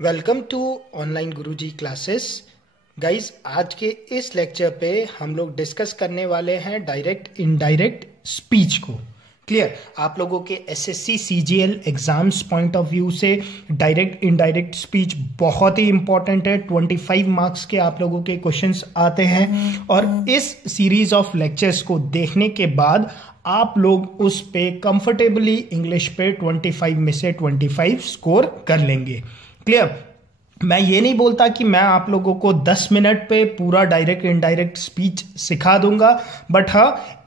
Welcome to online Guruji classes. Guys, आज के इस लेक्चर पे हम लोग डिस्कस करने वाले हैं डायरेक्ट इनडायरेक्ट स्पीच को। क्लियर? आप लोगों के SSC CGL exams point of view से डायरेक्ट इनडायरेक्ट स्पीच बहुत ही इंपॉर्टेंट है। 25 मार्क्स के आप लोगों के क्वेश्चंस आते हैं और इस सीरीज ऑफ लेक्चर्स को देखने के बाद आप लोग उस पे कंफर्टेबली इंग्लिश पे 25 में से 25 स्कोर कर लेंगे। क्लियर? मैं ये नहीं बोलता कि मैं आप लोगों को 10 मिनट पे पूरा डायरेक्ट इनडायरेक्ट स्पीच सिखा दूंगा, बट हाँ,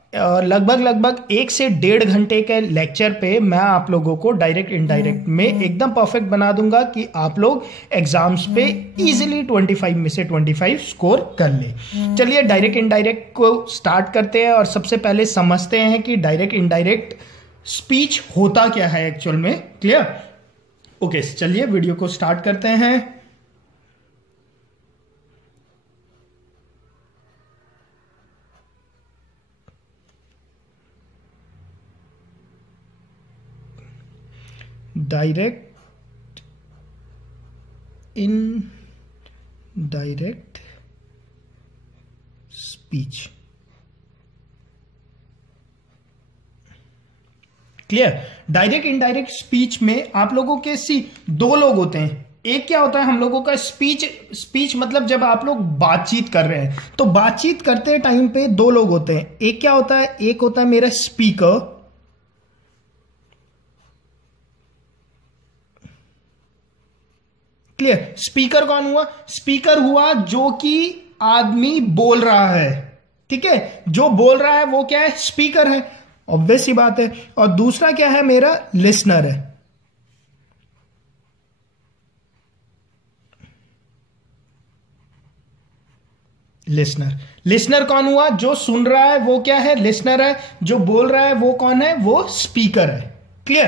लगभग 1 से 1.5 घंटे के लेक्चर पे मैं आप लोगों को डायरेक्ट इनडायरेक्ट में एकदम परफेक्ट बना दूंगा कि आप लोग एग्जाम्स पे इजीली 25 में से 25 स्कोर कर ले। चलिए डायरेक्ट इनडायरेक्ट को स्टार्ट करते हैं और सबसे पहले समझते हैं कि डायरेक्ट इनडायरेक्ट स्पीच होता क्या है एक्चुअल में। क्लियर? ओके, चलिए वीडियो को स्टार्ट करते हैं। Direct indirect speech. Clear? Direct indirect speech में आप लोगों के दो लोग होते हैं। एक क्या होता है हम लोगों का स्पीच मतलब जब आप लोग बातचीत कर रहे हैं तो बातचीत करते टाइम पे दो लोग होते हैं। एक क्या होता है, एक होता है मेरा स्पीकर। क्लियर? स्पीकर कौन हुआ? स्पीकर हुआ जो कि आदमी बोल रहा है। ठीक है, जो बोल रहा है वो क्या है? स्पीकर है, ऑब्वियस सी बात है। और दूसरा क्या है? मेरा लिसनर है। लिसनर कौन हुआ? जो सुन रहा है वो क्या है? लिसनर है। जो बोल रहा है वो कौन है? वो स्पीकर है। क्लियर?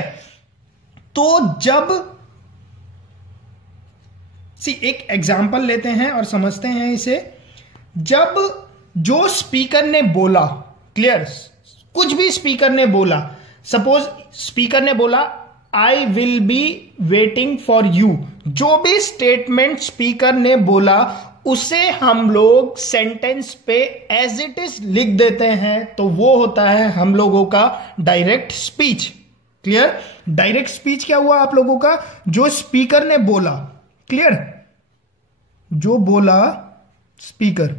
तो जब एक एग्जाम्पल लेते हैं और समझते हैं इसे। जब जो स्पीकर ने बोला, क्लियर, कुछ भी स्पीकर ने बोला, सपोज स्पीकर ने बोला आई will be waiting for you. जो भी स्टेटमेंट स्पीकर ने बोला उसे हम लोग सेंटेंस पे एज इट इज लिख देते हैं, तो वो होता है हम लोगों का direct speech. Clear? Direct speech क्या हुआ आप लोगों का? जो स्पीकर ने बोला, क्लियर, जो बोला स्पीकर,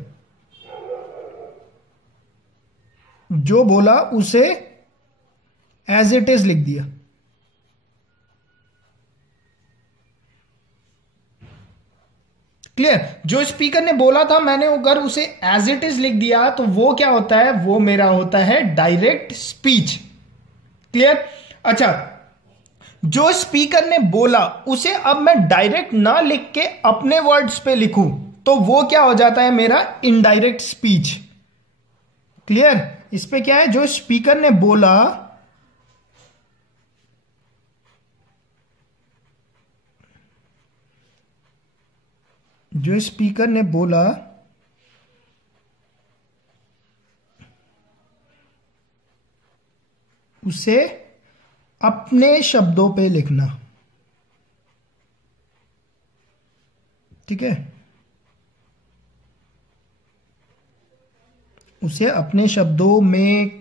जो बोला उसे एज इट इज लिख दिया। क्लियर? जो स्पीकर ने बोला था मैंने अगर उसे एज इट इज लिख दिया तो वो क्या होता है? वो मेरा होता है डायरेक्ट स्पीच। क्लियर? अच्छा, जो स्पीकर ने बोला उसे अब मैं डायरेक्ट ना लिख के अपने वर्ड्स पे लिखूं तो वो क्या हो जाता है? मेरा इनडायरेक्ट स्पीच। क्लियर? इस पे क्या है? जो स्पीकर ने बोला, जो स्पीकर ने बोला उसे अपने शब्दों पे लिखना। ठीक है? उसे अपने शब्दों में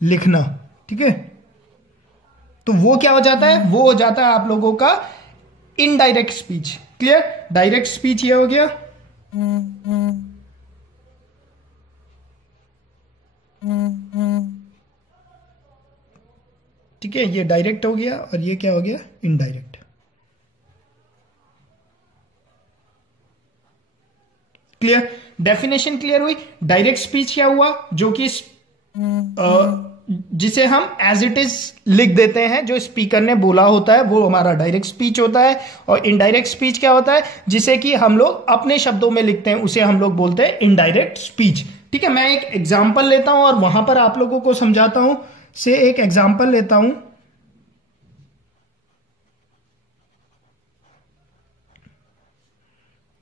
लिखना। ठीक है? तो वो क्या हो जाता है? वो हो जाता है आप लोगों का indirect speech. Clear? Direct speech ये हो गया। ठीक है, ये डायरेक्ट हो गया और ये क्या हो गया? इनडायरेक्ट। क्लियर? डेफिनेशन क्लियर हुई? डायरेक्ट स्पीच क्या हुआ? जो कि जिसे हम एज इट इज लिख देते हैं, जो स्पीकर ने बोला होता है वो हमारा डायरेक्ट स्पीच होता है। और इनडायरेक्ट स्पीच क्या होता है? जिसे कि हम लोग अपने शब्दों में लिखते हैं, उसे हम लोग बोलते हैं इनडायरेक्ट स्पीच। ठीक है, मैं एक एग्जाम्पल लेता हूं और वहां पर आप लोगों को समझाता हूं। से एक एग्जाम्पल लेता हूं।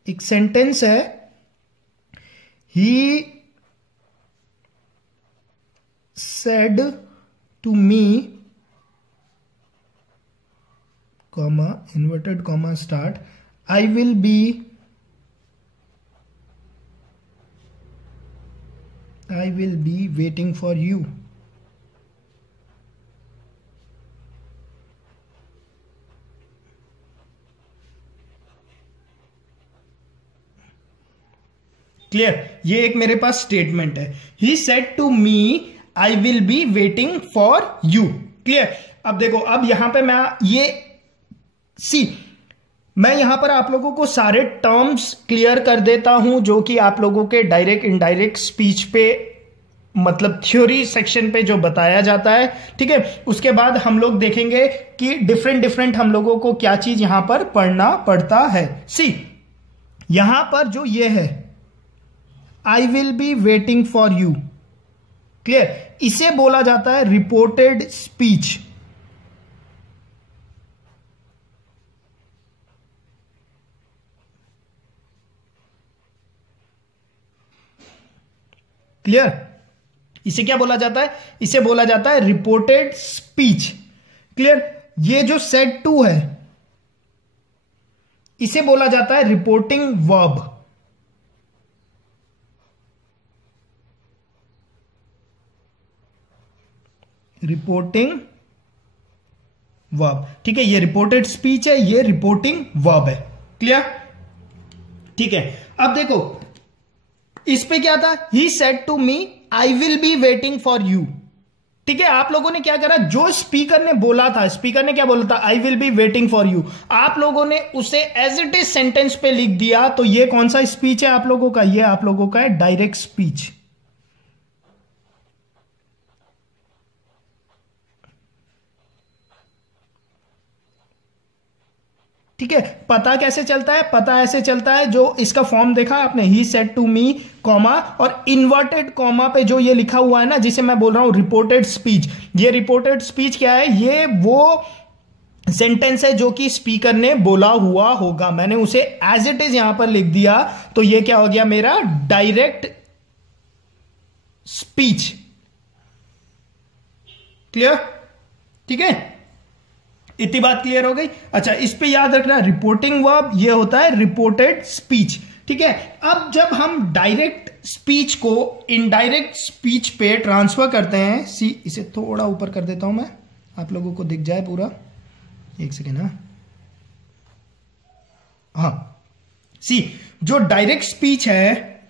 एक सेंटेंस है, he said to me, comma, inverted comma start, I will be waiting for you. Clear? ये एक मेरे पास स्टेटमेंट है। He said to me I will be waiting for you. Clear? अब देखो, अब यहां पे मैं मैं यहां पर आप लोगों को सारे टर्म्स क्लियर कर देता हूं जो कि आप लोगों के डायरेक्ट इनडायरेक्ट स्पीच पे, मतलब थ्योरी सेक्शन पे जो बताया जाता है। ठीक है, उसके बाद हम लोग देखेंगे कि डिफरेंट हम लोगों को क्या चीज यहां पर पढ़ना पड़ता है। यहां पर जो ये है आई will be waiting for you, clear, इसे बोला जाता है रिपोर्टेड स्पीच। क्लियर? इसे क्या बोला जाता है? इसे बोला जाता है रिपोर्टेड स्पीच। क्लियर? ये जो सेड टू है इसे बोला जाता है रिपोर्टिंग वर्ब। रिपोर्टिंग वर्ब, ठीक है, ये रिपोर्टेड स्पीच है, ये रिपोर्टिंग वर्ब है। क्लियर? ठीक है, अब देखो इस पे क्या था, he said to me I will be waiting for you. ठीक है, आप लोगों ने क्या करा, जो स्पीकर ने बोला था, स्पीकर ने क्या बोला था, आई will be waiting for you, आप लोगों ने उसे एज इट इज सेंटेंस पे लिख दिया। तो ये कौन सा स्पीच है आप लोगों का? ये आप लोगों का है डायरेक्ट स्पीच। ठीक है, पता कैसे चलता है? पता ऐसे चलता है, जो इसका फॉर्म देखा आपने, he said to me comma और इन्वर्टेड कॉमा पे जो ये लिखा हुआ है ना, जिसे मैं बोल रहा हूं रिपोर्टेड स्पीच। ये रिपोर्टेड स्पीच क्या है? ये वो सेंटेंस है जो कि स्पीकर ने बोला हुआ होगा, मैंने उसे एज इट इज यहां पर लिख दिया, तो ये क्या हो गया मेरा डायरेक्ट स्पीच। क्लियर? ठीक है, इतनी बात क्लियर हो गई। अच्छा, इस पे याद रखना, रिपोर्टिंग वर्ब ये होता है रिपोर्टेड स्पीच। ठीक है, अब जब हम डायरेक्ट स्पीच को इनडायरेक्ट स्पीच पे ट्रांसफर करते हैं, इसे थोड़ा ऊपर कर देता हूं मैं, आप लोगों को दिख जाए पूरा, एक सेकेंड। हाँ, जो डायरेक्ट स्पीच है,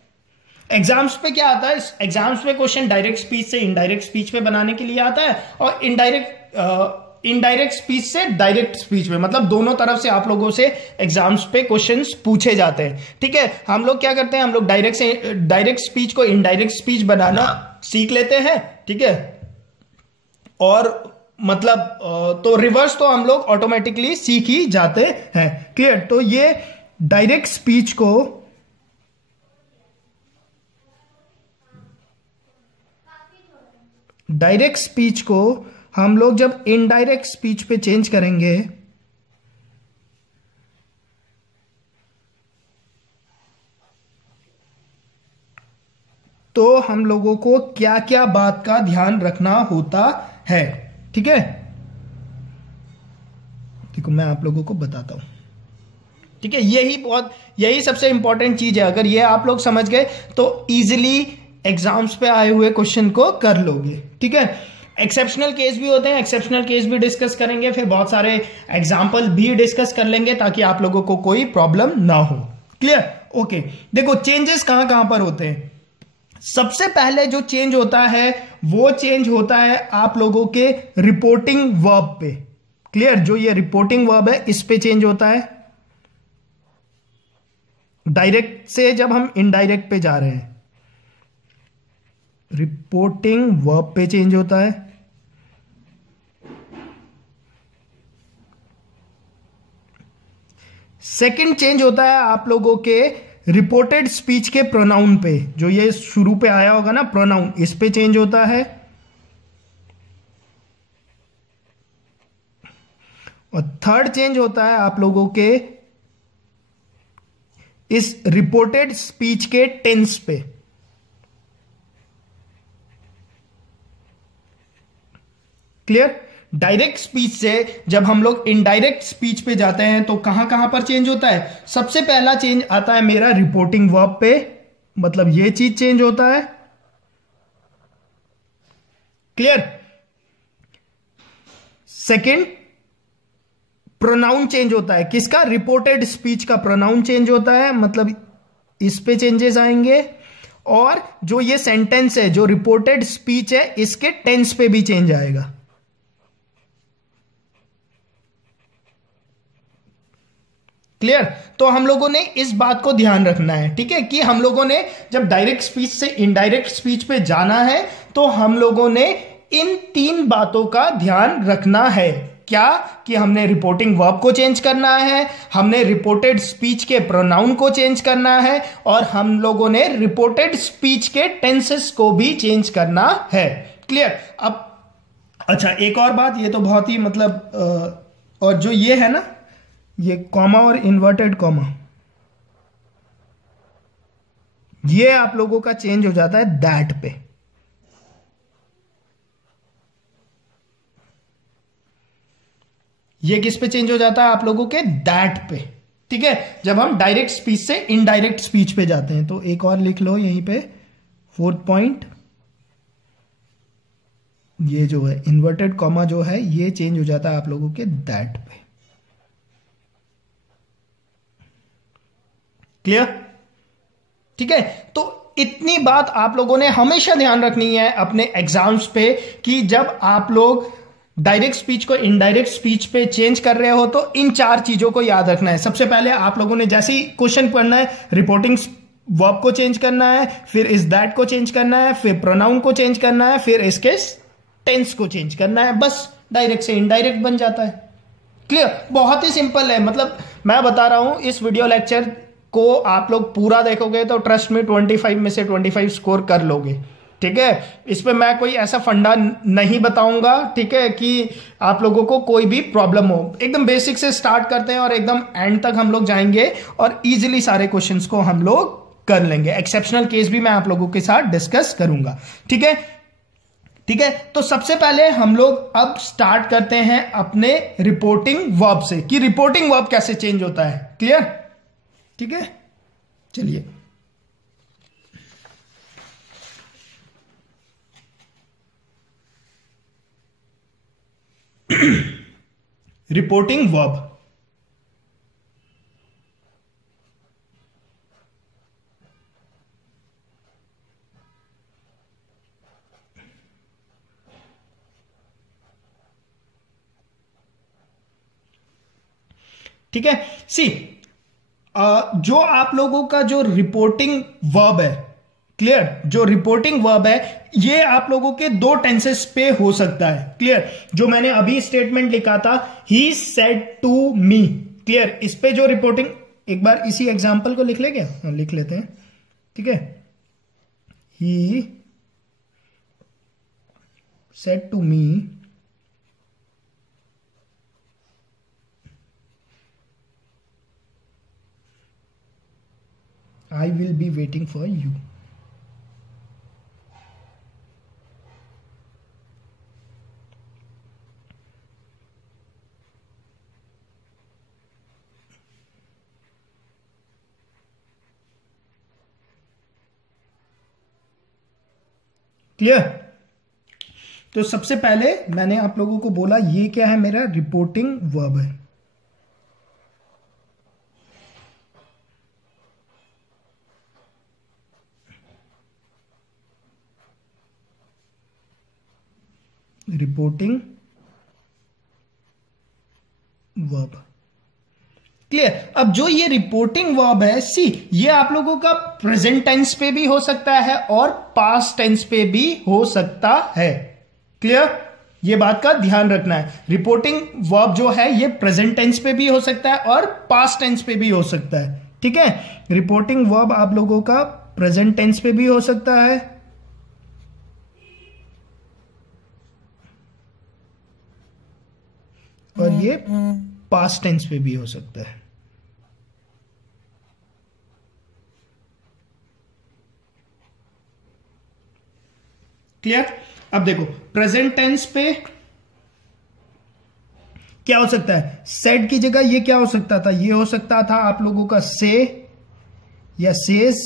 एग्जाम्स पे क्या आता है, एग्जाम्स पे क्वेश्चन डायरेक्ट स्पीच से इनडायरेक्ट स्पीच पे बनाने के लिए आता है, और इनडायरेक्ट स्पीच से डायरेक्ट स्पीच में, मतलब दोनों तरफ से आप लोगों से एग्जाम्स पे क्वेश्चंस पूछे जाते हैं। ठीक है, हम लोग क्या करते हैं, हम लोग डायरेक्ट स्पीच को इनडायरेक्ट स्पीच बनाना सीख लेते हैं। ठीक है, और मतलब तो रिवर्स तो हम लोग ऑटोमेटिकली सीख ही जाते हैं। क्लियर? तो ये डायरेक्ट स्पीच को हम लोग जब इनडायरेक्ट स्पीच पे चेंज करेंगे, तो हम लोगों को क्या क्या बात का ध्यान रखना होता है। ठीक है, देखो मैं आप लोगों को बताता हूं। ठीक है, यही सबसे इंपॉर्टेंट चीज है। अगर ये आप लोग समझ गए तो इजीली एग्जाम्स पे आए हुए क्वेश्चन को कर लोगे। ठीक है, एक्सेप्शनल केस भी होते हैं, एक्सेप्शनल केस भी डिस्कस करेंगे, फिर बहुत सारे एग्जाम्पल भी डिस्कस कर लेंगे ताकि आप लोगों को कोई प्रॉब्लम ना हो। क्लियर? ओके, देखो चेंजेस कहां कहां पर होते हैं। सबसे पहले जो चेंज होता है वो चेंज होता है आप लोगों के रिपोर्टिंग वर्ब पे। क्लियर? जो ये रिपोर्टिंग वर्ब है इस पे चेंज होता है, डायरेक्ट से जब हम इनडायरेक्ट पे जा रहे हैं, रिपोर्टिंग वर्ब पे चेंज होता है। सेकंड चेंज होता है आप लोगों के रिपोर्टेड स्पीच के प्रोनाउन पे, जो ये शुरू पे आया होगा ना प्रोनाउन, इस पे चेंज होता है। और थर्ड चेंज होता है आप लोगों के इस रिपोर्टेड स्पीच के टेंस पे। क्लियर? डायरेक्ट स्पीच से जब हम लोग इनडायरेक्ट स्पीच पे जाते हैं तो कहां कहां पर चेंज होता है? सबसे पहला चेंज आता है मेरा रिपोर्टिंग वर्ब पे, मतलब ये चीज चेंज होता है। क्लियर? सेकंड, प्रोनाउन चेंज होता है। किसका? रिपोर्टेड स्पीच का प्रोनाउन चेंज होता है, मतलब इस पे चेंजेस आएंगे। और जो ये सेंटेंस है, जो रिपोर्टेड स्पीच है, इसके टेंस पे भी चेंज आएगा। क्लियर? तो हम लोगों ने इस बात को ध्यान रखना है, ठीक है, कि हम लोगों ने जब डायरेक्ट स्पीच से इनडायरेक्ट स्पीच पे जाना है तो हम लोगों ने इन 3 बातों का ध्यान रखना है। क्या? कि हमने रिपोर्टिंग वर्ब को चेंज करना है, हमने रिपोर्टेड स्पीच के प्रोनाउन को चेंज करना है, और हम लोगों ने रिपोर्टेड स्पीच के टेंसेस को भी चेंज करना है। क्लियर? अब अच्छा, एक और बात, ये तो बहुत ही मतलब और जो ये है ना, ये कॉमा और इन्वर्टेड कॉमा, ये आप लोगों का चेंज हो जाता है दैट पे। ये किस पे चेंज हो जाता है? आप लोगों के दैट पे। ठीक है, जब हम डायरेक्ट स्पीच से इनडायरेक्ट स्पीच पे जाते हैं। तो एक और लिख लो यहीं पे, 4th पॉइंट, ये जो है इन्वर्टेड कॉमा जो है, ये चेंज हो जाता है आप लोगों के दैट पे। क्लियर? ठीक है, तो इतनी बात आप लोगों ने हमेशा ध्यान रखनी है अपने एग्जाम्स पे, कि जब आप लोग डायरेक्ट स्पीच को इनडायरेक्ट स्पीच पे चेंज कर रहे हो तो इन 4 चीजों को याद रखना है। सबसे पहले आप लोगों ने जैसे ही क्वेश्चन पढ़ना है, रिपोर्टिंग वर्ब को चेंज करना है, फिर इस दैट को चेंज करना है, फिर प्रोनाउन को चेंज करना है, फिर इसके टेंस को चेंज करना है। बस डायरेक्ट से इनडायरेक्ट बन जाता है। क्लियर? बहुत ही सिंपल है। मतलब मैं बता रहा हूं, इस वीडियो लेक्चर को आप लोग पूरा देखोगे तो ट्रस्ट में 25 में से 25 स्कोर कर लोगे। ठीक है, इस पे मैं कोई ऐसा फंडा नहीं बताऊंगा, ठीक है, कि आप लोगों को कोई भी प्रॉब्लम हो। एकदम बेसिक से स्टार्ट करते हैं और एकदम एंड तक हम लोग जाएंगे और इजीली सारे क्वेश्चंस को हम लोग कर लेंगे। एक्सेप्शनल केस भी मैं आप लोगों के साथ डिस्कस करूंगा। ठीक है, ठीक है, तो सबसे पहले हम लोग अब स्टार्ट करते हैं अपने रिपोर्टिंग वर्ब से, कि रिपोर्टिंग वर्ब कैसे चेंज होता है। क्लियर? ठीक है, चलिए। रिपोर्टिंग वर्ब, ठीक है। सी, जो आप लोगों का जो रिपोर्टिंग वर्ब है, क्लियर, जो रिपोर्टिंग वर्ब है, ये आप लोगों के 2 टेंसेस पे हो सकता है। क्लियर? जो मैंने अभी स्टेटमेंट लिखा था, he said to me, clear, इस पे जो रिपोर्टिंग, एक बार इसी एग्जांपल को लिख ले क्या? लिख लेते हैं। ठीक है, he said to me I will be waiting for you. Clear? तो सबसे पहले मैंने आप लोगों को बोला, ये क्या है? मेरा रिपोर्टिंग वर्ब है। Reporting verb. क्लियर? अब जो ये रिपोर्टिंग वर्ब है, सी, ये आप लोगों का प्रेजेंट टेंस पे भी हो सकता है और पास्ट टेंस पे भी हो सकता है। क्लियर? ये बात का ध्यान रखना है। रिपोर्टिंग वर्ब जो है, ये प्रेजेंट टेंस पे भी हो सकता है और पास्ट टेंस पे भी हो सकता है। ठीक है, रिपोर्टिंग वर्ब आप लोगों का प्रेजेंट टेंस पे भी हो सकता है और ये पास्ट टेंस पे भी हो सकता है। क्लियर? अब देखो, प्रेजेंट टेंस पे क्या हो सकता है, सेड की जगह ये क्या हो सकता था, ये हो सकता था आप लोगों का से या सेज,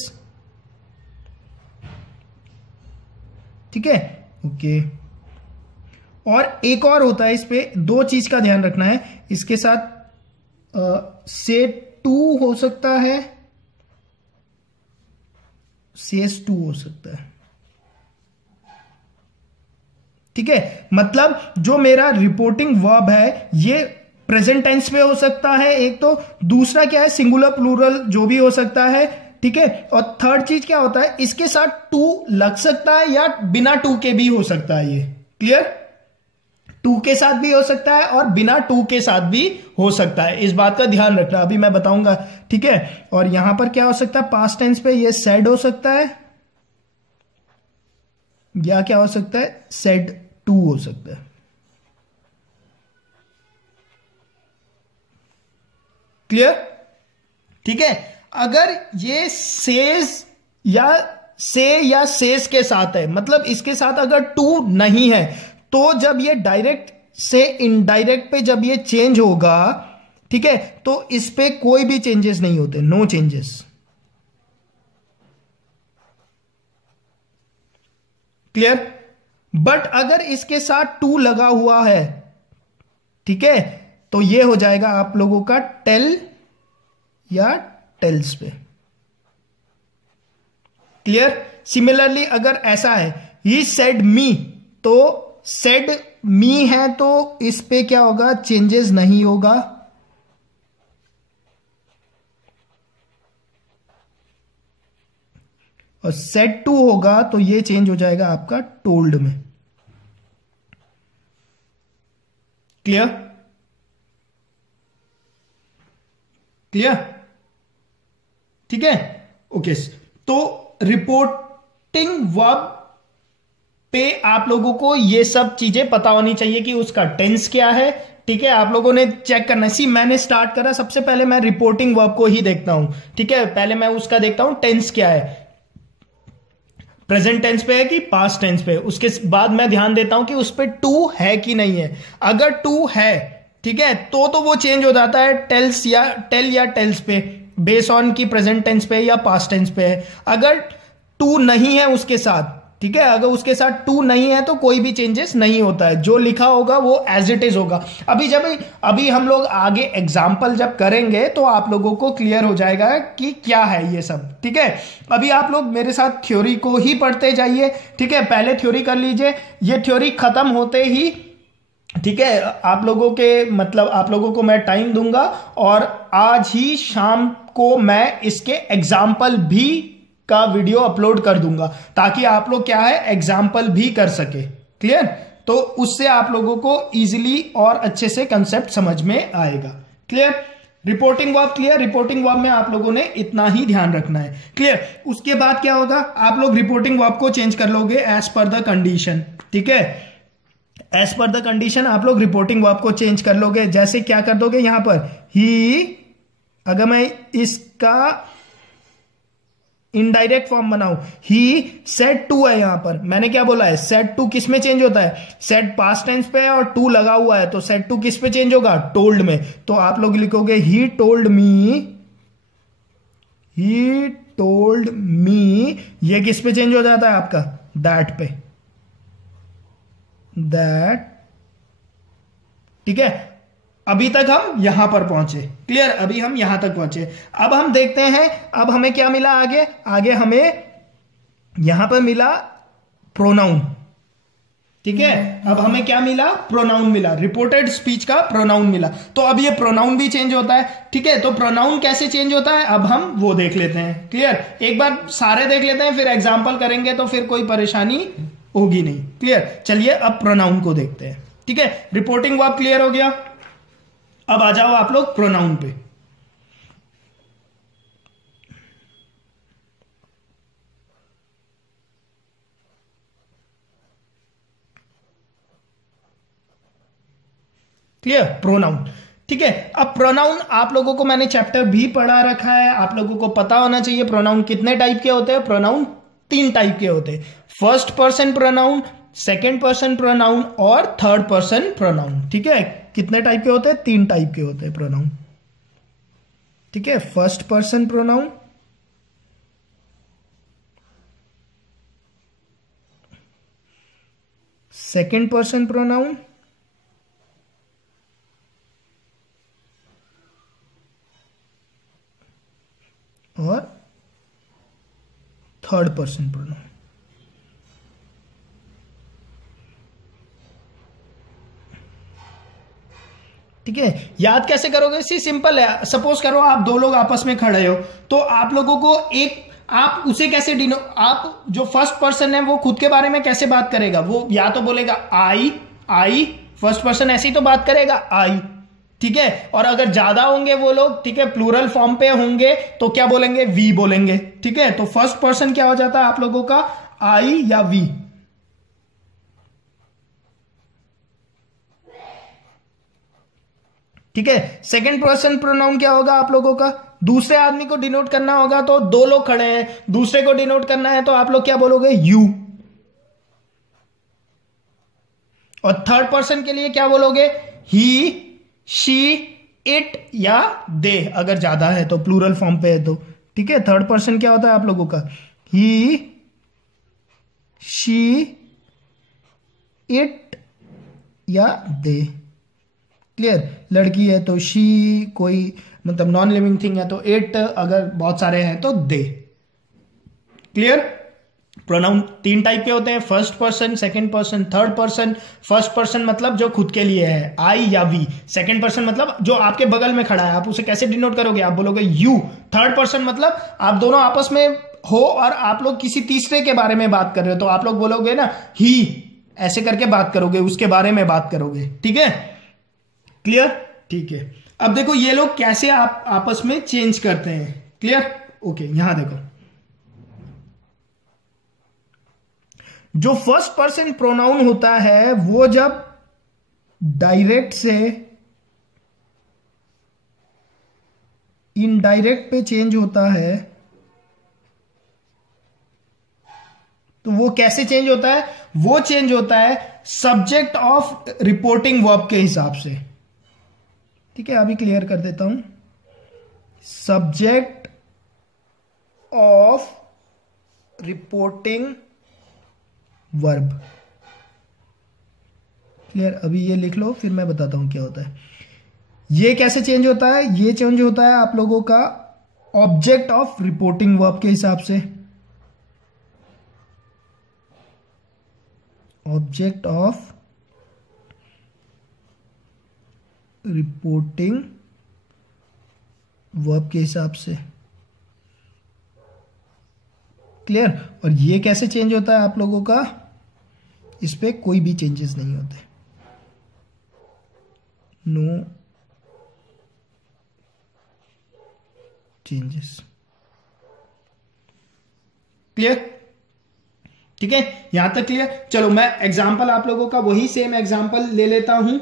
ठीक है, ओके। और एक और होता है, इस पे दो चीज का ध्यान रखना है, इसके साथ से टू हो सकता है, सेज टू हो सकता है, ठीक है। मतलब जो मेरा रिपोर्टिंग वर्ब है ये प्रेजेंट टेंस पे हो सकता है एक, तो दूसरा क्या है, सिंगुलर प्लूरल जो भी हो सकता है, ठीक है। और थर्ड चीज क्या होता है, इसके साथ टू लग सकता है या बिना टू के भी हो सकता है, ये क्लियर, टू के साथ भी हो सकता है और बिना टू के साथ भी हो सकता है, इस बात का ध्यान रखना, अभी मैं बताऊंगा, ठीक है। और यहां पर क्या हो सकता है, पास्ट टेंस पे ये सेड हो सकता है या क्या हो सकता है, सेड टू हो सकता है, क्लियर, ठीक है। अगर ये सेज या सेज के साथ है, मतलब इसके साथ अगर टू नहीं है, तो जब ये डायरेक्ट से इनडायरेक्ट पे जब ये चेंज होगा, ठीक है, तो इस पे कोई भी चेंजेस नहीं होते, नो चेंजेस, क्लियर। बट अगर इसके साथ टू लगा हुआ है, ठीक है, तो ये हो जाएगा आप लोगों का टेल या टेल्स पे, क्लियर। सिमिलरली अगर ऐसा है, ही सेड मी, तो सेड मी है तो इस पे क्या होगा, चेंजेस नहीं होगा, और सेड टू होगा तो ये चेंज हो जाएगा आपका टोल्ड में, क्लियर, क्लियर, ठीक है, ओके। तो रिपोर्टिंग वर्ब पे आप लोगों को ये सब चीजें पता होनी चाहिए कि उसका टेंस क्या है, ठीक है, आप लोगों ने चेक करना है। सी मैंने स्टार्ट करा, सबसे पहले मैं रिपोर्टिंग वर्ब को ही देखता हूं, ठीक है, पहले मैं उसका देखता हूं टेंस क्या है, प्रेजेंट टेंस पे है कि पास्ट टेंस पे, उसके बाद मैं ध्यान देता हूं कि उस पे टू है कि नहीं है। अगर टू है, ठीक है, तो वो चेंज हो जाता है टेल्स या टेल या टेल्स पे, बेस ऑन की प्रेजेंट टेंस पे या पास्ट टेंस पे है। अगर टू नहीं है उसके साथ, ठीक है, अगर उसके साथ टू नहीं है तो कोई भी चेंजेस नहीं होता है, जो लिखा होगा वो एज इट इज होगा। अभी हम लोग आगे एग्जाम्पल जब करेंगे तो आप लोगों को क्लियर हो जाएगा कि क्या है ये सब, ठीक है। अभी आप लोग मेरे साथ थ्योरी को ही पढ़ते जाइए, ठीक है, पहले थ्योरी कर लीजिए, ये थ्योरी खत्म होते ही, ठीक है, आप लोगों को मैं टाइम दूंगा और आज ही शाम को मैं इसके एग्जाम्पल भी का वीडियो अपलोड कर दूंगा, ताकि आप लोग क्या है एग्जाम्पल भी कर सके, क्लियर। तो उससे आप लोगों को इजीली और अच्छे से कंसेप्ट समझ में आएगा, clear. Reporting verb clear, reporting verb में आप लोगों ने इतना ही ध्यान रखना है, क्लियर। उसके बाद क्या होगा, आप लोग रिपोर्टिंग वर्ब को चेंज कर लोगे एज पर द कंडीशन, ठीक है, एज पर द कंडीशन आप लोग रिपोर्टिंग वर्ब को चेंज कर लोगे। जैसे क्या कर दोगे, यहां पर ही, अगर मैं इसका इनडायरेक्ट फॉर्म बनाऊं, ही सेड टू है, यहां पर मैंने क्या बोला है, सेड टू किस में चेंज होता है, सेड पास्ट टेंस पे है और टू लगा हुआ है, तो सेड टू किस पे चेंज होगा, टोल्ड में। तो आप लोग लिखोगे ही टोल्ड मी, ये किस पे चेंज हो जाता है आपका, दैट पे, दैट, ठीक है। अभी तक हम यहां पर पहुंचे, क्लियर, अभी हम यहां तक पहुंचे। अब हम देखते हैं, अब हमें क्या मिला आगे हमें यहां पर मिला प्रोनाउन, ठीक है, अब हमें क्या मिला, प्रोनाउन मिला, रिपोर्टेड स्पीच का प्रोनाउन मिला। तो अब ये प्रोनाउन भी चेंज होता है, ठीक है। तो प्रोनाउन कैसे चेंज होता है अब हम वो देख लेते हैं, क्लियर। एक बार सारे देख लेते हैं, फिर एग्जाम्पल करेंगे तो फिर कोई परेशानी होगी नहीं, क्लियर। चलिए अब प्रोनाउन को देखते हैं, ठीक है। रिपोर्टिंग वर्ब क्लियर हो गया, अब आ जाओ आप लोग प्रोनाउन पे। क्लियर, प्रोनाउन, ठीक है। अब प्रोनाउन आप लोगों को मैंने चैप्टर भी पढ़ा रखा है, आप लोगों को पता होना चाहिए प्रोनाउन कितने टाइप के होते हैं। प्रोनाउन 3 टाइप के होते हैं, first person pronoun, second person pronoun और थर्ड पर्सन प्रोनाउन, ठीक है। कितने टाइप के होते हैं? 3 टाइप के होते हैं प्रोनाउन। ठीक है, first person pronoun, second person pronoun, और थर्ड पर्सन प्रोनाउन। ठीक है, याद कैसे करोगे? इसी सिंपल है। सपोज करो आप 2 लोग आपस में खड़े हो, तो आप लोगों को आप उसे कैसे आप जो फर्स्ट पर्सन है वो खुद के बारे में कैसे बात करेगा? वो या तो बोलेगा आई, फर्स्ट पर्सन ऐसे ही तो बात करेगा, आई। ठीक है, और अगर ज्यादा होंगे वो लोग, ठीक है, प्लूरल फॉर्म पे होंगे तो क्या बोलेंगे? वी बोलेंगे। ठीक है, तो फर्स्ट पर्सन क्या हो जाता है आप लोगों का? आई या वी। ठीक है, सेकंड पर्सन प्रोनाउन क्या होगा आप लोगों का? दूसरे आदमी को डिनोट करना होगा, तो 2 लोग खड़े हैं, दूसरे को डिनोट करना है तो आप लोग क्या बोलोगे? यू। और थर्ड पर्सन के लिए क्या बोलोगे? ही, शी, इट या दे, अगर ज्यादा है तो, प्लूरल फॉर्म पे है तो। ठीक है, थर्ड पर्सन क्या होता है आप लोगों का? ही, शी, इट या दे। क्लियर? लड़की है तो शी, कोई मतलब नॉन लिविंग थिंग है तो इट, अगर बहुत सारे हैं तो दे। क्लियर? प्रोनाउन 3 टाइप के होते हैं, first person, second person, third person. First person मतलब जो खुद के लिए है, आई या वी। सेकंड पर्सन मतलब जो आपके बगल में खड़ा है, आप उसे कैसे डिनोट करोगे? आप बोलोगे यू। थर्ड पर्सन मतलब आप दोनों आपस में हो और आप लोग किसी तीसरे के बारे में बात कर रहे हो, तो आप लोग बोलोगे ना ही, ऐसे करके बात करोगे, उसके बारे में बात करोगे। ठीक है, क्लियर? ठीक है, अब देखो ये लोग कैसे आप आपस में चेंज करते हैं। क्लियर? ओके, यहां देखो, जो फर्स्ट पर्सन प्रोनाउन होता है वो जब डायरेक्ट से इनडायरेक्ट पे चेंज होता है तो वो कैसे चेंज होता है? वो चेंज होता है सब्जेक्ट ऑफ रिपोर्टिंग वर्ब के हिसाब से। ठीक है, अभी क्लियर कर देता हूं। Subject of reporting verb. Clear? अभी ये लिख लो, फिर मैं बताता हूं क्या होता है। ये कैसे चेंज होता है? ये चेंज होता है आप लोगों का ऑब्जेक्ट ऑफ रिपोर्टिंग वर्ब के हिसाब से। ऑब्जेक्ट ऑफ रिपोर्टिंग वर्ब के हिसाब से। क्लियर? और ये कैसे चेंज होता है आप लोगों का? इस पे कोई भी चेंजेस नहीं होते, नो चेंजेस। क्लियर? ठीक है, यहां तक क्लियर? चलो मैं एग्जांपल आप लोगों का वही सेम एग्जांपल ले लेता हूं।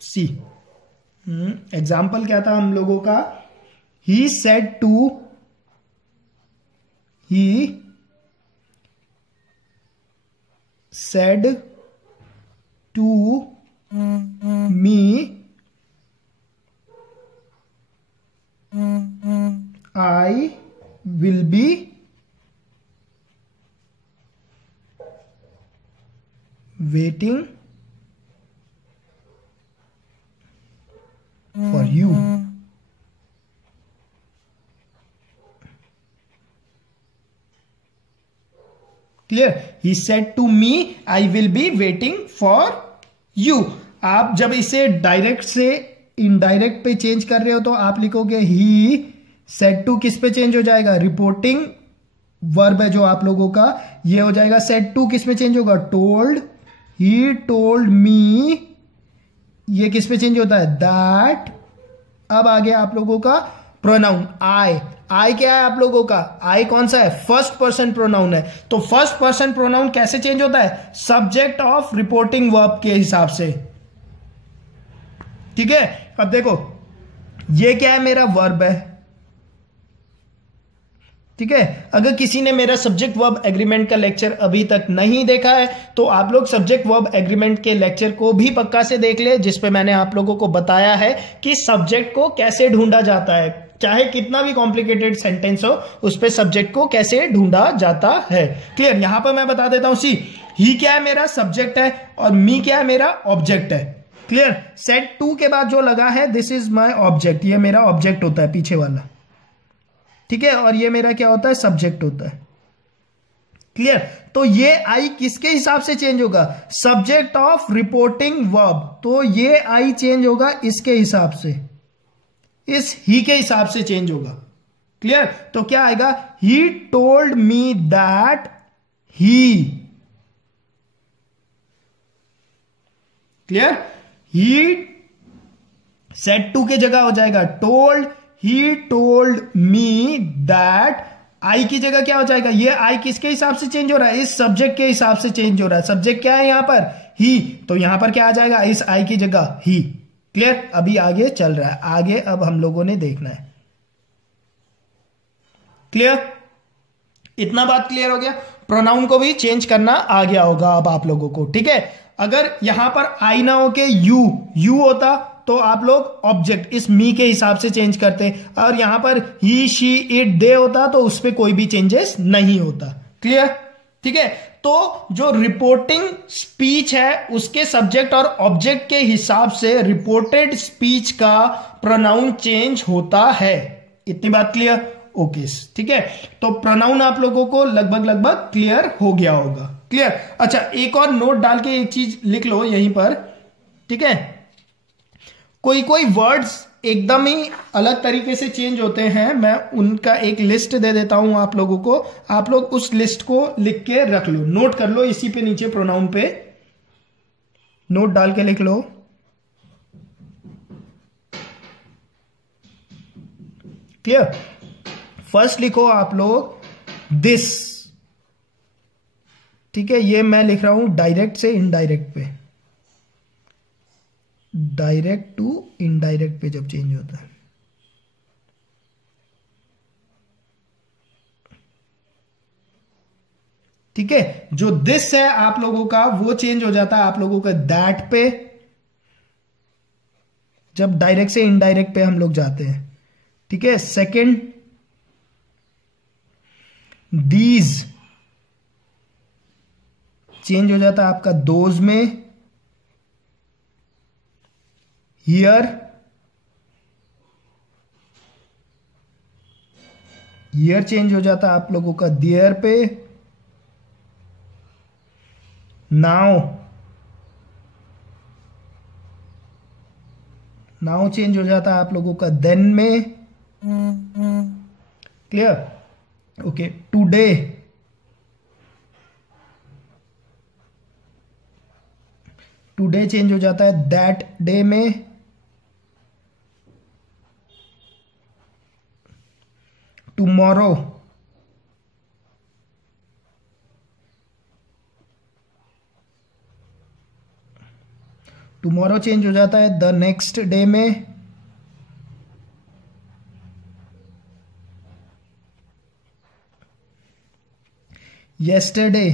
सी एग्जाम्पल क्या था हम लोगों का? He said to me I will be waiting for you. Clear? He said to me, I will be waiting for you. आप जब इसे डायरेक्ट से इनडायरेक्ट पे चेंज कर रहे हो तो आप लिखोगे he said to, किस पे चेंज हो जाएगा? रिपोर्टिंग वर्ब है जो आप लोगों का, ये हो जाएगा said to। किस में चेंज होगा? told, he told me। ये किस पे चेंज होता है? दैट। अब आ गया आप लोगों का प्रोनाउन आई। आई क्या है आप लोगों का? आई कौन सा है? फर्स्ट पर्सन प्रोनाउन है। तो फर्स्ट पर्सन प्रोनाउन कैसे चेंज होता है? सब्जेक्ट ऑफ रिपोर्टिंग वर्ब के हिसाब से। ठीक है, अब देखो ये क्या है? मेरा वर्ब है, ठीक है। अगर किसी ने मेरा सब्जेक्ट वर्ब एग्रीमेंट का लेक्चर अभी तक नहीं देखा है तो आप लोग सब्जेक्ट वर्ब एग्रीमेंट के लेक्चर को भी पक्का से देख ले, जिसपे मैंने आप लोगों को बताया है कि सब्जेक्ट को कैसे ढूंढा जाता है, चाहे कितना भी कॉम्प्लिकेटेड सेंटेंस हो उस पे सब्जेक्ट को कैसे ढूंढा जाता है। क्लियर। यहां पर मैं बता देता हूं, सी ही क्या है, मेरा सब्जेक्ट है, और मी क्या है, मेरा ऑब्जेक्ट है। क्लियर। सेट टू के बाद जो लगा है दिस इज माई ऑब्जेक्ट, ये मेरा ऑब्जेक्ट होता है पीछे वाला, ठीक है, और ये मेरा क्या होता है, सब्जेक्ट होता है। क्लियर। तो ये आई किसके हिसाब से चेंज होगा, सब्जेक्ट ऑफ रिपोर्टिंग वर्ब, तो ये आई चेंज होगा इसके हिसाब से, इस ही के हिसाब से चेंज होगा। क्लियर। तो क्या आएगा, he told me that he. Clear. He said two के जगह हो जाएगा told, he told me that, I की जगह क्या हो जाएगा, ये आई किसके हिसाब से चेंज हो रहा है, इस सब्जेक्ट के हिसाब से चेंज हो रहा है। सब्जेक्ट क्या है यहां पर, ही, तो यहां पर क्या आ जाएगा, इस आई की जगह ही। क्लियर। अभी आगे चल रहा है, आगे अब हम लोगों ने देखना है। क्लियर। इतना बात क्लियर हो गया। प्रोनाउन को भी चेंज करना आ गया होगा अब आप लोगों को, ठीक है। अगर यहां पर आई ना हो के यू होता तो आप लोग ऑब्जेक्ट इस मी के हिसाब से चेंज करते, और यहां पर ही शी इट दे होता तो उस पर कोई भी चेंजेस नहीं होता। क्लियर। ठीक है। तो जो रिपोर्टिंग स्पीच है उसके सब्जेक्ट और ऑब्जेक्ट के हिसाब से रिपोर्टेड स्पीच का प्रोनाउन चेंज होता है। इतनी बात क्लियर। ओके। ठीक है। तो प्रोनाउन आप लोगों को लगभग क्लियर हो गया होगा। क्लियर। अच्छा, एक और नोट डाल के एक चीज लिख लो यहीं पर, ठीक है। कोई वर्ड्स एकदम ही अलग तरीके से चेंज होते हैं, मैं उनका एक लिस्ट दे देता हूं आप लोगों को, आप लोग उस लिस्ट को लिख के रख लो, नोट कर लो, इसी पे नीचे प्रोनाउन पे नोट डाल के लिख लो। क्लियर। फर्स्ट लिखो आप लोग दिस, ठीक है, ये मैं लिख रहा हूं डायरेक्ट से इनडायरेक्ट पे, डायरेक्ट टू इनडायरेक्ट पे जब चेंज होता है। ठीक है। जो दिस है आप लोगों का वो चेंज हो जाता है आप लोगों का दैट पे, जब डायरेक्ट से इनडायरेक्ट पे हम लोग जाते हैं। ठीक है। सेकंड दीज चेंज हो जाता है आपका दोज में। हियर चेंज हो जाता है आप लोगों का देयर पे। नाउ चेंज हो जाता है आप लोगों का देन में। क्लियर। ओके। टुडे चेंज हो जाता है दैट डे में। टुमारो चेंज हो जाता है द नेक्स्ट डे में। येस्टरडे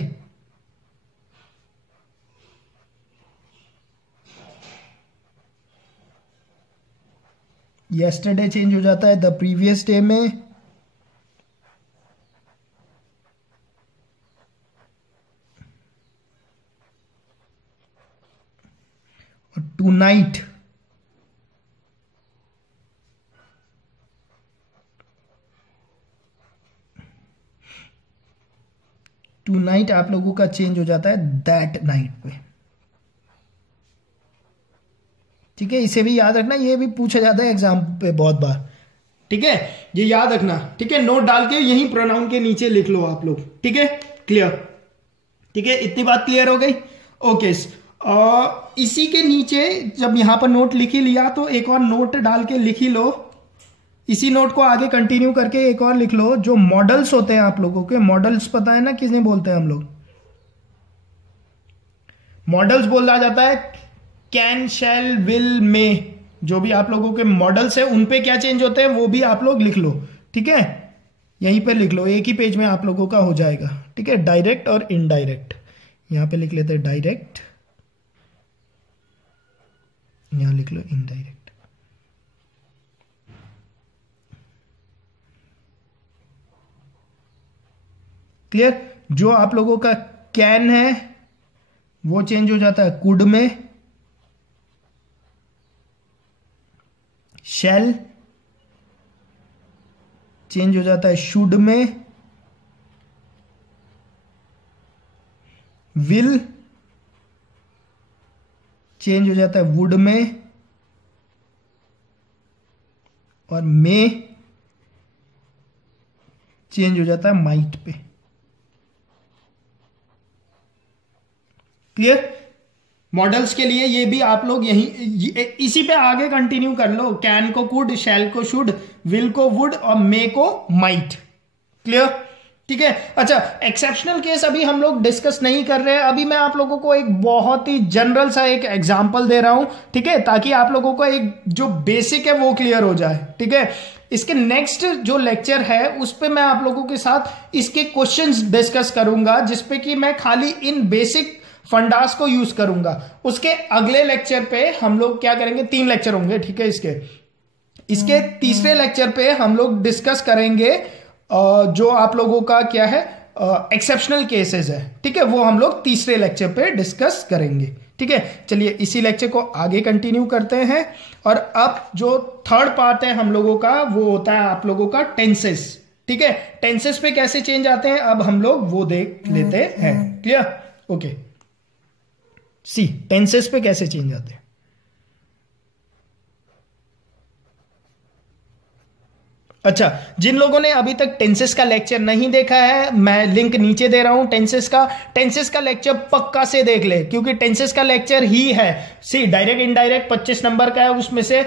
चेंज हो जाता है द प्रीवियस डे में। और टुनाइट आप लोगों का चेंज हो जाता है दैट नाइट पे। ठीक है। इसे भी याद रखना, ये भी पूछा जाता है एग्जाम पे बहुत बार। ठीक है, ये याद रखना। ठीक है। नोट डाल के यही प्रोनाउन के नीचे लिख लो आप लोग। ठीक है। क्लियर। ठीक है। इतनी बात क्लियर हो गई। ओके। इसी के नीचे जब यहां पर नोट लिख ही लिया तो एक और नोट डाल के लिख ही लो। इसी नोट को आगे कंटिन्यू करके एक और लिख लो। जो मॉडल्स होते हैं आप लोगों के, मॉडल्स पता है ना किसने बोलते हैं हम लोग, मॉडल्स बोला जाता है कैन, शैल, विल, मे, जो भी आप लोगों के मॉडल्स है उन पे क्या चेंज होते हैं वो भी आप लोग लिख लो। ठीक है। यहीं पे लिख लो, एक ही पेज में आप लोगों का हो जाएगा। ठीक है, डायरेक्ट और इनडायरेक्ट। यहां पे लिख लेते हैं डायरेक्ट, यहां लिख लो इनडायरेक्ट। क्लियर? जो आप लोगों का कैन है वो चेंज हो जाता है कुड में, शैल चेंज हो जाता है शुड में, विल चेंज हो जाता है वुड में, और मे चेंज हो जाता है माइट पे। क्लियर? मॉडल्स के लिए ये भी आप लोग इसी पे आगे कंटिन्यू कर लो। कैन को कुड, शैल को शुड, विल को वुड और मे को माइट। क्लियर? ठीक है। अच्छा, एक्सेप्शनल केस अभी हम लोग डिस्कस नहीं कर रहे हैं। अभी मैं आप लोगों को एक बहुत ही जनरल सा एक एग्जांपल दे रहा हूं, ठीक है, ताकि आप लोगों को एक जो बेसिक है वो क्लियर हो जाए। ठीक है, इसके नेक्स्ट जो लेक्चर है उस पे मैं आप लोगों के साथ इसके क्वेश्चंस डिस्कस करूंगा, जिसपे कि मैं खाली इन बेसिक फंडास को यूज करूंगा। उसके अगले लेक्चर पे हम लोग क्या करेंगे, 3 लेक्चर होंगे। ठीक है, इसके तीसरे लेक्चर पे हम लोग डिस्कस करेंगे जो आप लोगों का क्या है एक्सेप्शनल केसेस है। ठीक है, वो हम लोग तीसरे लेक्चर पे डिस्कस करेंगे। ठीक है, चलिए इसी लेक्चर को आगे कंटिन्यू करते हैं। और अब जो थर्ड पार्ट है हम लोगों का वो होता है आप लोगों का टेंसेस। ठीक है, टेंसेस पे कैसे चेंज आते हैं अब हम लोग वो देख लेते हैं। क्लियर? ओके, सी टेंसेस पे कैसे चेंज आते हैं। अच्छा, जिन लोगों ने अभी तक टेंसेस का लेक्चर नहीं देखा है, मैं लिंक नीचे दे रहा हूं टेंसेस का लेक्चर पक्का से देख ले, क्योंकि टेंसेस का लेक्चर ही है। सी डायरेक्ट इनडायरेक्ट 25 नंबर का है, उसमें से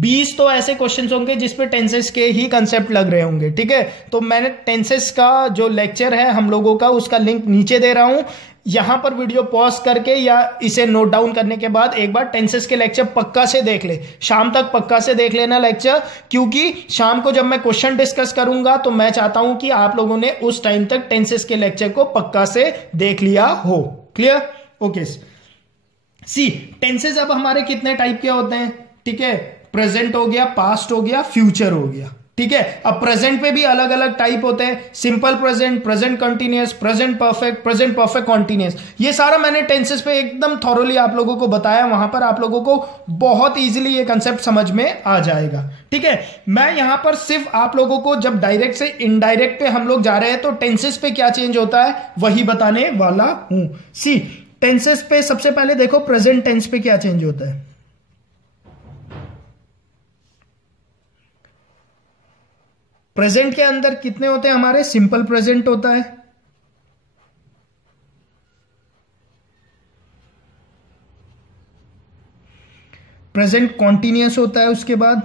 20 तो ऐसे क्वेश्चंस होंगे जिसपे टेंसेस के ही कंसेप्ट लग रहे होंगे। ठीक है, तो मैंने टेंसेस का जो लेक्चर है हम लोगों का उसका लिंक नीचे दे रहा हूं। यहां पर वीडियो पॉज करके या इसे नोट डाउन करने के बाद एक बार टेंसेस के लेक्चर पक्का से देख ले। शाम तक पक्का से देख लेना लेक्चर, क्योंकि शाम को जब मैं क्वेश्चन डिस्कस करूंगा तो मैं चाहता हूं कि आप लोगों ने उस टाइम तक टेंसेस के लेक्चर को पक्का से देख लिया हो। क्लियर? ओके, सी टेंसेस अब हमारे कितने टाइप के होते हैं। ठीक है, प्रेजेंट हो गया, पास्ट हो गया, फ्यूचर हो गया। ठीक है, अब प्रेजेंट पे भी अलग अलग टाइप होते हैं, simple present, present continuous, present perfect continuous. ये सारा मैंने टेंसेस पे एकदम थॉरोली आप लोगों को बताया, वहां पर आप लोगों को बहुत इजीली ये कंसेप्ट समझ में आ जाएगा। ठीक है, मैं यहां पर सिर्फ आप लोगों को जब डायरेक्ट से इनडायरेक्ट पे हम लोग जा रहे हैं तो टेंसेस पे क्या चेंज होता है वही बताने वाला हूं। सी टेंसेस पे सबसे पहले देखो प्रेजेंट टेंस पे क्या चेंज होता है। प्रेजेंट के अंदर कितने होते हैं हमारे, सिंपल प्रेजेंट होता है, प्रेजेंट कॉन्टिन्यूअस होता है, उसके बाद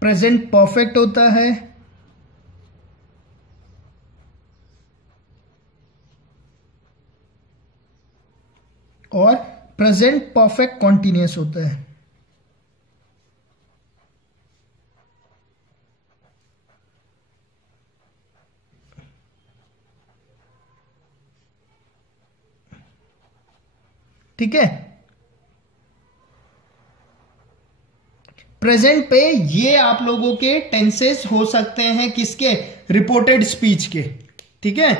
प्रेजेंट परफेक्ट होता है, और प्रेजेंट परफेक्ट कॉन्टिन्यूअस होता है। ठीक है, प्रेजेंट पे ये आप लोगों के टेंसेस हो सकते हैं किसके, रिपोर्टेड स्पीच के। ठीक है,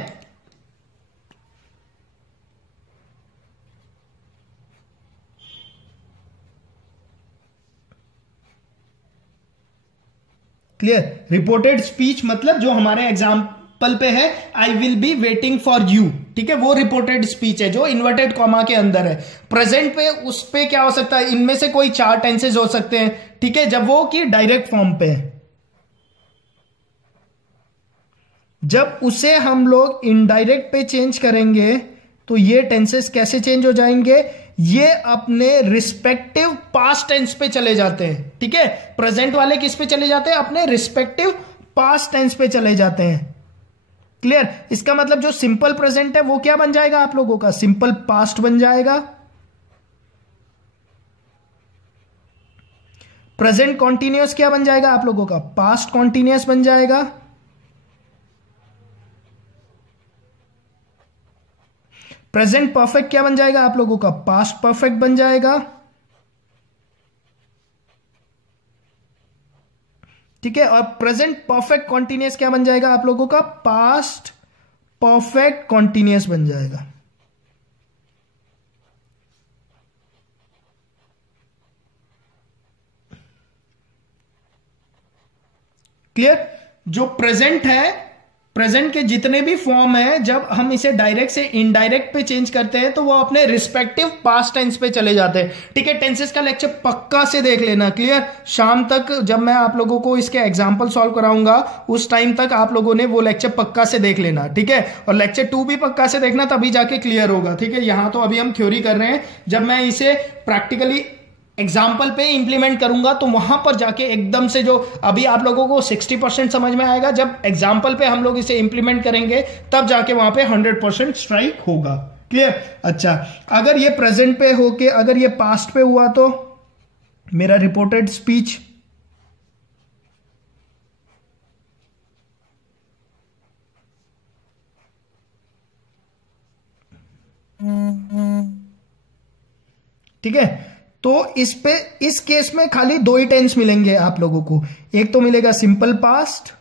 क्लियर? रिपोर्टेड स्पीच मतलब जो हमारे एग्जाम्पल पे है, आई will be waiting for you. ठीक है, वो रिपोर्टेड स्पीच है जो इन्वर्टेड कॉमा के अंदर है। प्रेजेंट पे उस पे क्या हो सकता है, इनमें से कोई 4 टेंसेस हो सकते हैं। ठीक है, जब वो कि डायरेक्ट फॉर्म पे है। जब उसे हम लोग इनडायरेक्ट पे चेंज करेंगे तो ये टेंसेस कैसे चेंज हो जाएंगे, ये अपने रिस्पेक्टिव पास्ट टेंस पे चले जाते हैं। ठीक है, प्रेजेंट वाले किस पे चले जाते हैं, अपने रिस्पेक्टिव पास्ट टेंस पे चले जाते हैं। क्लियर? इसका मतलब जो सिंपल प्रेजेंट है वो क्या बन जाएगा आप लोगों का, सिंपल पास्ट बन जाएगा। प्रेजेंट कॉन्टिन्यूअस क्या बन जाएगा आप लोगों का? पास्ट कॉन्टिन्यूअस बन जाएगा। प्रेजेंट परफेक्ट क्या बन जाएगा आप लोगों का? पास्ट परफेक्ट बन जाएगा। ठीक है, और प्रेजेंट परफेक्ट कॉन्टिन्यूअस क्या बन जाएगा आप लोगों का? पास्ट परफेक्ट कॉन्टिन्यूअस बन जाएगा। क्लियर? जो प्रेजेंट है, प्रेजेंट के जितने भी फॉर्म है, जब हम इसे डायरेक्ट से इनडायरेक्ट पे चेंज करते हैं तो वो अपने रिस्पेक्टिव पास्ट टेंस पे चले जाते हैं। ठीक है, टेंसेस का लेक्चर पक्का से देख लेना। क्लियर? शाम तक जब मैं आप लोगों को इसके एग्जांपल सॉल्व कराऊंगा उस टाइम तक आप लोगों ने वो लेक्चर पक्का से देख लेना। ठीक है, और लेक्चर 2 भी पक्का से देखना, तभी जाके क्लियर होगा। ठीक है, यहां तो अभी हम थ्योरी कर रहे हैं, जब मैं इसे प्रैक्टिकली एग्जाम्पल पे इंप्लीमेंट करूंगा तो वहां पर जाके एकदम से जो अभी आप लोगों को 60% समझ में आएगा, जब एग्जाम्पल पे हम लोग इसे इंप्लीमेंट करेंगे तब जाके वहां पे 100% स्ट्राइक होगा। क्लियर? अच्छा, अगर ये प्रेजेंट पे होके अगर ये पास्ट पे हुआ तो मेरा रिपोर्टेड स्पीच ठीक है, तो इस केस में खाली 2 ही टेंस मिलेंगे आप लोगों को। एक तो मिलेगा सिंपल पास्ट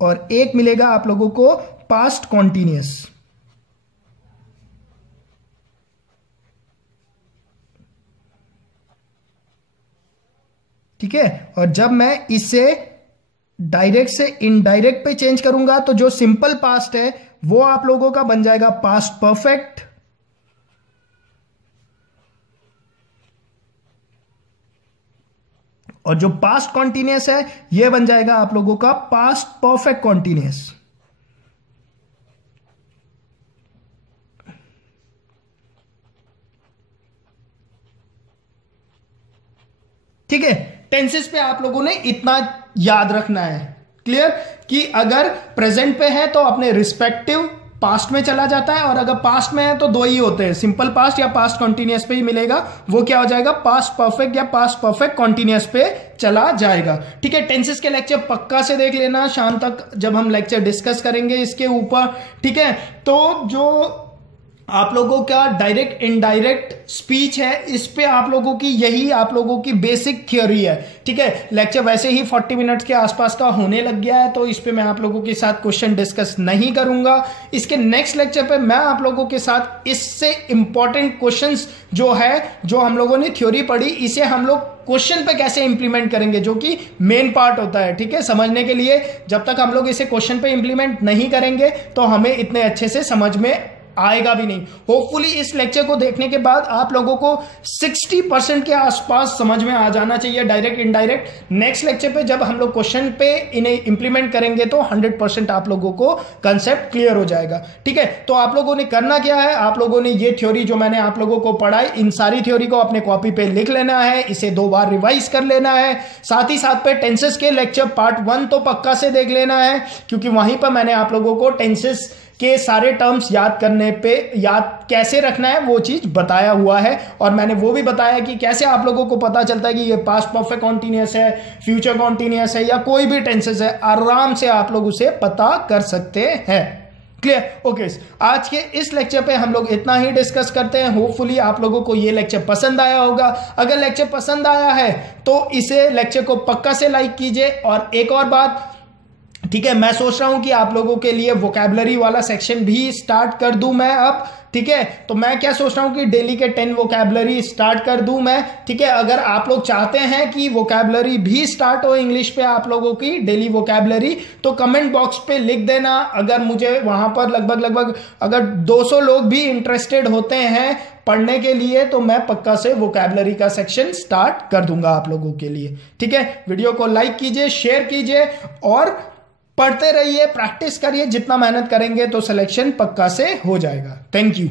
और एक मिलेगा आप लोगों को पास्ट कॉन्टिन्यूअस। ठीक है, और जब मैं इसे डायरेक्ट से इनडायरेक्ट पे चेंज करूंगा तो जो सिंपल पास्ट है वो आप लोगों का बन जाएगा पास्ट परफेक्ट, और जो पास्ट कॉन्टिन्यूअस है यह बन जाएगा आप लोगों का पास्ट परफेक्ट कॉन्टिन्यूअस। ठीक है, टेंसेस पे आप लोगों ने इतना याद रखना है। क्लियर? कि अगर प्रेजेंट पे है तो अपने रिस्पेक्टिव पास्ट में चला जाता है, और अगर पास्ट में है तो 2 ही होते हैं, सिंपल पास्ट या पास्ट कॉन्टिन्यूअस पे ही मिलेगा। वो क्या हो जाएगा? पास्ट परफेक्ट या पास्ट परफेक्ट कॉन्टिन्यूअस पे चला जाएगा। ठीक है, टेंसेस के लेक्चर पक्का से देख लेना शाम तक जब हम लेक्चर डिस्कस करेंगे इसके ऊपर। ठीक है, तो जो आप लोगों का डायरेक्ट इनडायरेक्ट स्पीच है, इस पे आप लोगों की यही आप लोगों की बेसिक थ्योरी है। ठीक है, लेक्चर वैसे ही 40 मिनट्स के आसपास का होने लग गया है, तो इस पे मैं आप लोगों के साथ क्वेश्चन डिस्कस नहीं करूंगा। इसके नेक्स्ट लेक्चर पे मैं आप लोगों के साथ इससे इंपॉर्टेंट क्वेश्चंस जो है, जो हम लोगों ने थ्योरी पढ़ी, इसे हम लोग क्वेश्चन पे कैसे इंप्लीमेंट करेंगे, जो कि मेन पार्ट होता है। ठीक है, समझने के लिए जब तक हम लोग इसे क्वेश्चन पे इंप्लीमेंट नहीं करेंगे तो हमें इतने अच्छे से समझ में आएगा भी नहीं। होपफुली इस लेक्चर को देखने के बाद आप लोगों को 60% के आसपास समझ में आ जाना चाहिए डायरेक्ट इनडायरेक्ट। नेक्स्ट लेक्चर पे जब हम लोग क्वेश्चन पे इन्हें इंप्लीमेंट करेंगे तो 100% आप लोगों को कंसेप्ट क्लियर हो जाएगा। ठीक है, तो आप लोगों ने करना क्या है, आप लोगों ने ये थ्योरी जो मैंने आप लोगों को पढ़ाई, इन सारी थ्योरी को अपने कॉपी पे लिख लेना है, इसे 2 बार रिवाइज कर लेना है। साथ ही साथ पे टेंसेस के लेक्चर पार्ट 1 तो पक्का से देख लेना है, क्योंकि वहीं पर मैंने आप लोगों को टेंसेस के सारे टर्म्स याद करने पे, याद कैसे रखना है वो चीज बताया हुआ है। और मैंने वो भी बताया कि कैसे आप लोगों को पता चलता है कि ये पास्ट परफेक्ट कॉन्टिन्यूअस है, फ्यूचर कॉन्टिन्यूअस है, या कोई भी टेंसेस है, आराम से आप लोग उसे पता कर सकते हैं। क्लियर? ओके, आज के इस लेक्चर पे हम लोग इतना ही डिस्कस करते हैं। होपफुली आप लोगों को ये लेक्चर पसंद आया होगा। अगर लेक्चर पसंद आया है तो इसे लेक्चर को पक्का से लाइक कीजिए। और एक और बात, ठीक है, मैं सोच रहा हूं कि आप लोगों के लिए वोकैबुलरी वाला सेक्शन भी स्टार्ट कर दूं मैं अब। ठीक है, तो मैं क्या सोच रहा हूं कि डेली के 10 वोकैबुलरी स्टार्ट कर दूं मैं। ठीक है, अगर आप लोग चाहते हैं कि वोकैबुलरी भी स्टार्ट हो इंग्लिश पे आप लोगों की डेली वोकैबुलरी, तो कमेंट बॉक्स पे लिख देना। अगर मुझे वहां पर लगभग अगर 200 लोग भी इंटरेस्टेड होते हैं पढ़ने के लिए तो मैं पक्का से वोकैबुलरी का सेक्शन स्टार्ट कर दूंगा आप लोगों के लिए। ठीक है, वीडियो को लाइक कीजिए, शेयर कीजिए और पढ़ते रहिए, प्रैक्टिस करिए। जितना मेहनत करेंगे तो सिलेक्शन पक्का से हो जाएगा। Thank you.